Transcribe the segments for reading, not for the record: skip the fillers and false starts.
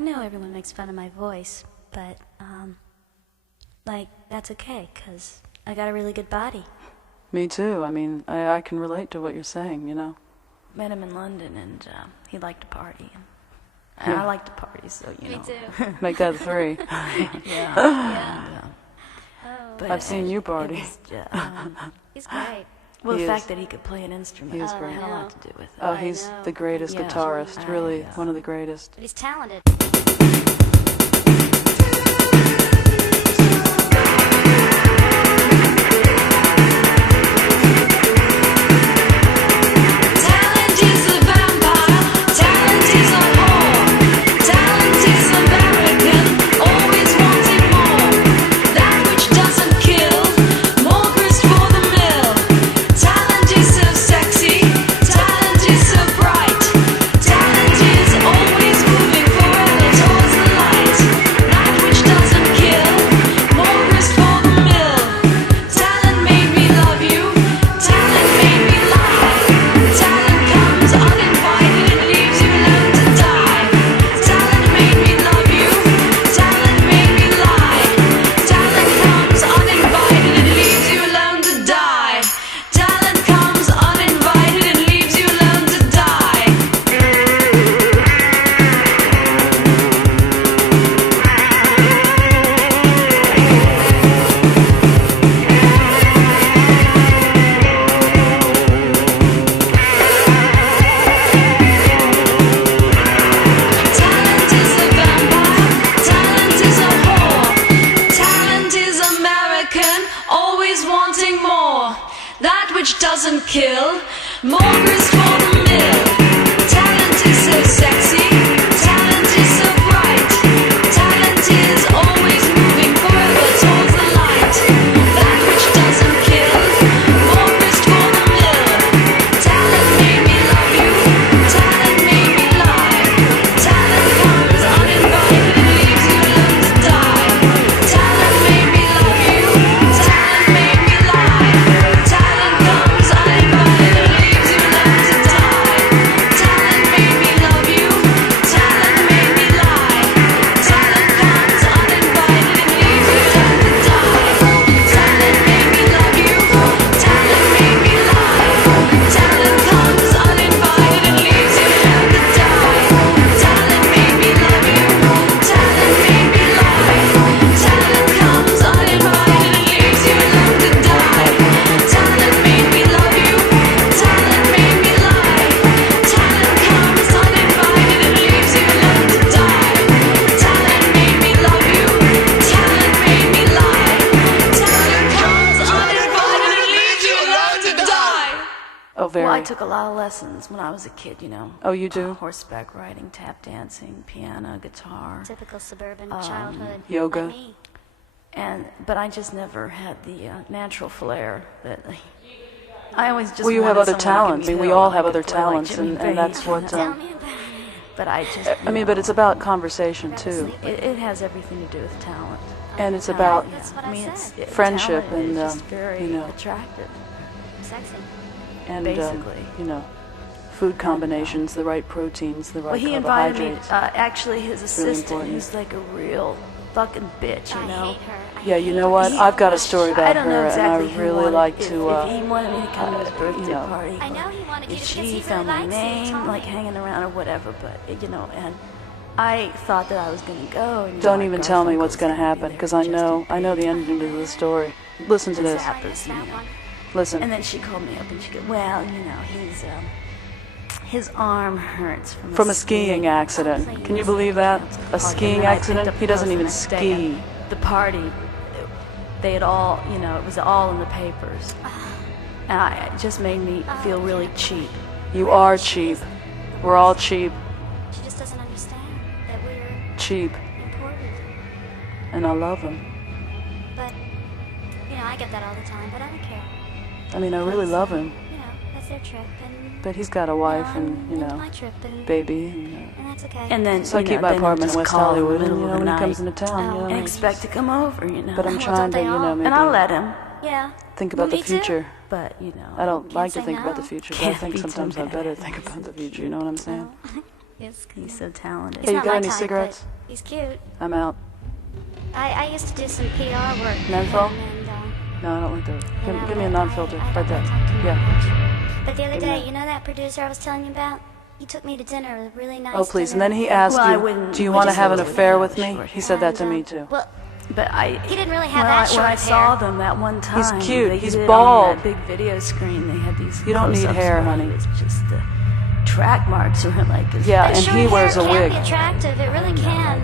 I know everyone makes fun of my voice, but, like, that's okay, 'cause I got a really good body. Me too. I mean, I can relate to what you're saying, you know. Met him in London, and he liked to party. And Yeah. I like to party, so, you know. Me too. Make that 3. Yeah. Yeah. Oh. But I've seen you party. it was just, He's great. well, He the is. fact that he could play an instrument He is had great. a lot to do with it. Oh, I he's know. the greatest Yeah. guitarist, really, Yeah. one of the greatest. But he's talented. Talent is a vampire, talent is a whore, talent is American, always wanting more. That which doesn't kill, more grist for the mill. Talent is so sexy, talent is so bright, talent is always moving forever towards the light. That which doesn't kill, more grist for the mill. Talent made me love you, talent made me lie. Talent comes uninvited and leaves you alone to die. Talent made me love you. Talent made me lie. Talent comes uninvited and leaves you alone to die. Talent comes uninvited and leaves you alone to die. Talent is a vampire, talent is a whore, talent is American, always wanting more. That which doesn't kill, more grist for the mill. Talent is so sexy, talent is so bright, talent is always moving forever towards the light. That which doesn't kill, more grist for the mill. Talent made me love you, talent made me lie. Talent comes uninvited and leaves you alone to die. Talent made me love you, talent made me lie. Talent comes uninvited and leaves you alone to die. Talent made me love you, talent made me lie. Talent comes uninvited and leaves you alone to die. Talent made me love you, talent made me lie. Talent comes uninvited and leaves you alone to die. Talent made me love you, talent made me lie. Talent comes uninvited and leaves you alone to die. Talent made me love you, talent made me lie. Talent comes uninvited and leaves you alone to die. Talent made me love you, talent made me lie. Talent comes uninvited and leaves you alone to die. Oh, very. Well, I took a lot of lessons when I was a kid, you know. Oh, you do? Horseback riding, tap dancing, piano, guitar. Typical suburban childhood. yoga. Like me. But I just never had the natural flair that I always just. Well, you have wanted other someone to talents. give I me mean, we feel all like have I other could play like talents, Jimmy and that's Page, what. Tell me about it. But I just. I mean, but it's about conversation too, It has everything to do with talent. and it's about That's what I I mean, said. friendship talent is and, just very you know. attractive. Sexy. and basically. you know, food combinations, the right proteins, the right Well, he invited me. carbohydrates. Actually, his really assistant, important. who's like a real fucking bitch, you I know. hate her. I Yeah, hate you her. know what? I've got a story I about don't her, know exactly and I who really wanted, like if, to. if he wanted me to come to his birthday you know. party. I know he wanted you If to because she he found really my likes you. He name, told like me. hanging around or whatever, but you know, and I thought that I was going to go. And Don't my even tell me Garfunkel's what's going to gonna be happen, there because I just know in the case. ending to the story. Listen to this. I missed that one. Listen. And then she called me up and she goes, well, you know, his arm hurts From a skiing accident. Can you believe that? A skiing accident? He doesn't even ski. The party, they had all, you know, it was all in the papers. And it just made me feel really cheap. You are cheap. We're all cheap. She just doesn't understand that we're Cheap. important. And I love him. But, you know, I get that all the time, but I don't care. I mean, I really love him. You know, that's their trip, and But he's got a wife I'm and, you into know, my trip, and baby. and that's okay. And then, So I you keep know, my then apartment in just West call in the Hollywood, and, middle you of know, the when he night comes into town, you know, and expect to come over, you know. but I'm Well, trying don't to, they you know, all? maybe And I'll let him, yeah. think about Me the too. future. but, you know. I don't Can't like to say think about no. the future, but I Can't think be too sometimes I bad. better think about the future, you know what I'm saying? Well, yes, He's so talented. It's Hey, you not got my any type, cigarettes? but He's cute. I'm out. I used to do some PR work. with Menthol? him, and, No, I don't like those. you know, Give me a I non-filter. don't Right there. like talking Yeah. much. But the other Give me day, that. you know that producer I was telling you about? He took me to dinner, a really nice Oh, please. And dinner. then he asked Well, I you, wouldn't- do you we want to just have an went with affair him, with me? sure. He said that to And, me, too. Well, But he didn't really have when that I, short when I of saw hair. them that one time, He's cute. they He's did bald. on that big video screen. They had these. You don't need close-ups hair, where honey. It was just the track marks were like. His Yeah, But and short he hair wears a can wig. be attractive. It really can.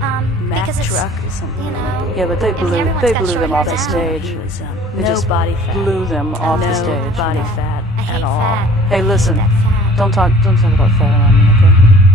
And, Mack because it's, truck or something. you know. Yeah, but they if blew everyone's they got blew short them hair off the now. stage. He was They no just body fat. blew them off no the stage. body No. fat I at hate all. fat. Hey, listen. That fat. Don't talk about fat around me, okay?